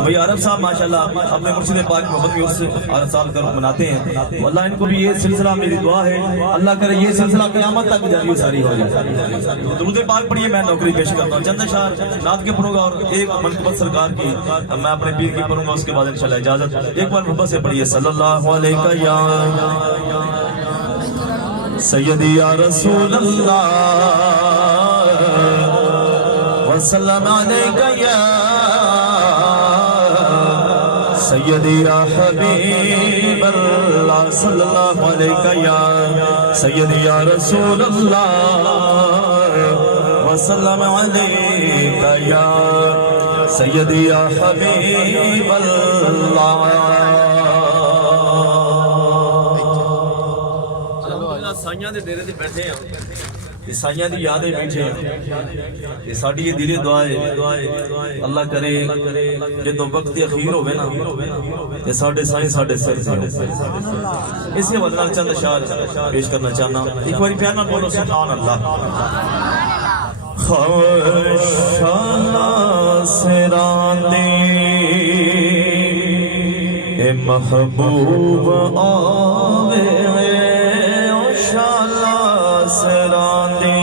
بھائی عرب صاحب، ماشاءاللہ، اپنے مرشد پاک محمد کی عرص سے عرب سال کر مناتے ہیں۔ اللہ ان کو بھی یہ سلسلہ میری دعا ہے۔ اللہ کرے یہ سلسلہ قیامت تک جاری و ساری ہو جائے۔ درود پاک پڑھیے، میں نوکری پیش کرتا ہوں۔ چند اشعار نعت کے پڑھوں گا اور ایک منقبت سرکار کی۔ میں اپنے پیر کی پڑھوں گا، اس کے بعد انشاءاللہ اجازت۔ ایک بار محبت سے پڑھیے، صلی اللہ علیہ یا سیدی یا رسول اللہ، وسلم علیکہ یا سیدی یا حبیب اللہ صلی اللہ علیہ یا سیدی یا رسول اللہ وسلم علیکہ یا سیدی یا حبیب اللہ سائیاں دے ڈیرے تے بیٹھے ہیں یہ سائیاں دی یادیں بیٹھے ہیں۔ یہ ساڈی یہ دلی دعا ہے۔ اللہ کرے جدو وقت اخیر ہوے نا، تے ساڈے سائیں ساڈے سر سے اسی حوالے نال چند اشعار پیش کرنا چاہنا۔ ایک بار پیار نال بولو، سبحان اللہ۔ خوشالا سراندی اے محبوب آوے۔ شالا سراندی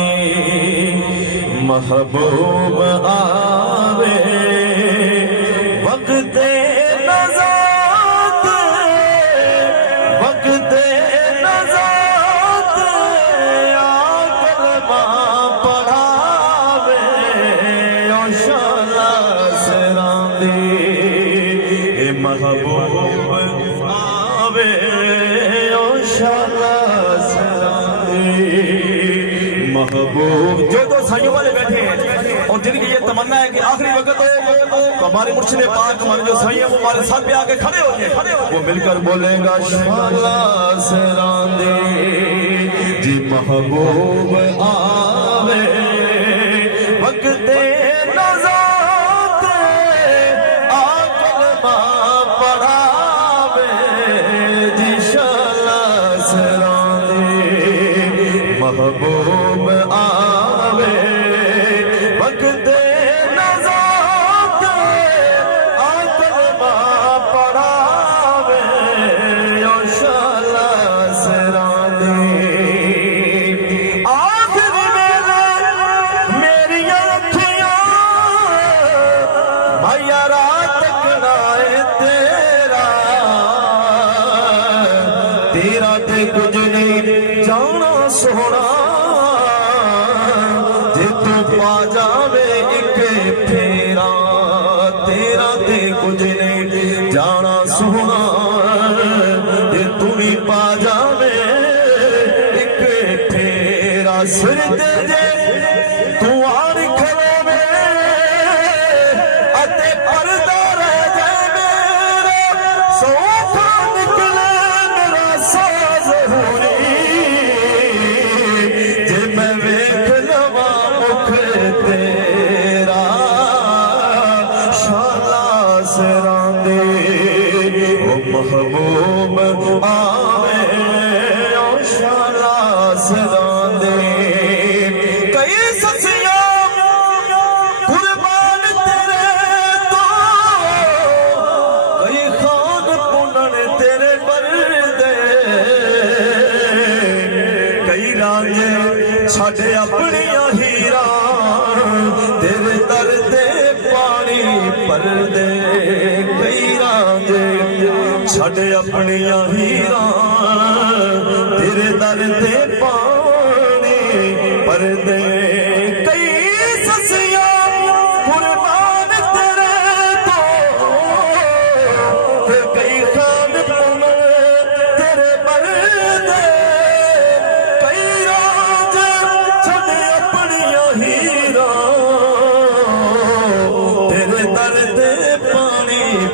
محبوب آوے، وقت نزات وقت نزات آکل ماں پڑھاوے او شالا سراندی محبوب محبوب جو دو سائیوں والے بیٹھے ہیں اور جن کی یہ تمنا ہے کہ آخری وقت ہو تو ہمارے مرشد پاک ہمارے جو سائی ہیں وہ ہمارے ساتھ پہ کے کھڑے ہو جائیں وہ مل کر بولے گا شالا سراندے جی محبوب آ ਤੇ ਕੁਝ ਨਹੀਂ ਜਾਣਾ ਸੋਹਣਾ। ਜੇ ਤੂੰ ਪਾ ਜਾਵੇ ਇੱਕ ਫੇਰਾ, ਤੇਰਾ ਤੇ ਕੁਝ ਨਹੀਂ ਜਾਣਾ ਸੋਹਣਾ। ਜੇ ਤੂੰ ਵੀ ਪਾ ਜਾਵੇ ਇੱਕ ਫੇਰਾ, ਸਿਰ ਤੇ شالا سراندے او محبوب آوے او ਪਰਦੇ ਕਈ ਰਾਂਗੇ ਛੱਡ ਆਪਣੀਆਂ ਹੀਰਾਂ। ਤੇਰੇ ਦਰ ਤੇ ਪਾਣੇ ਪਰਦੇ ਕਈ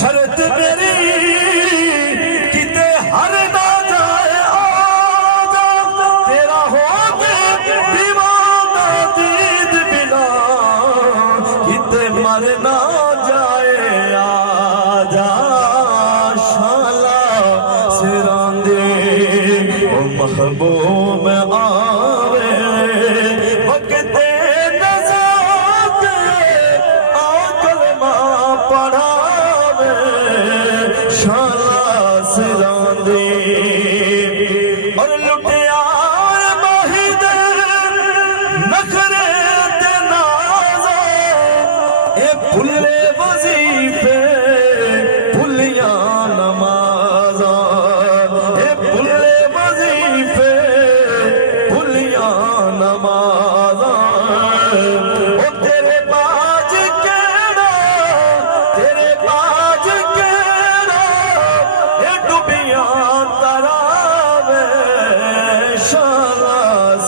شرط میری کتے ہر نہ جائے آجا تیرا ہو کے دیوانہ دید بلا کتے مر نہ جائے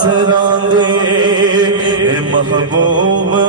آسران دے محبوب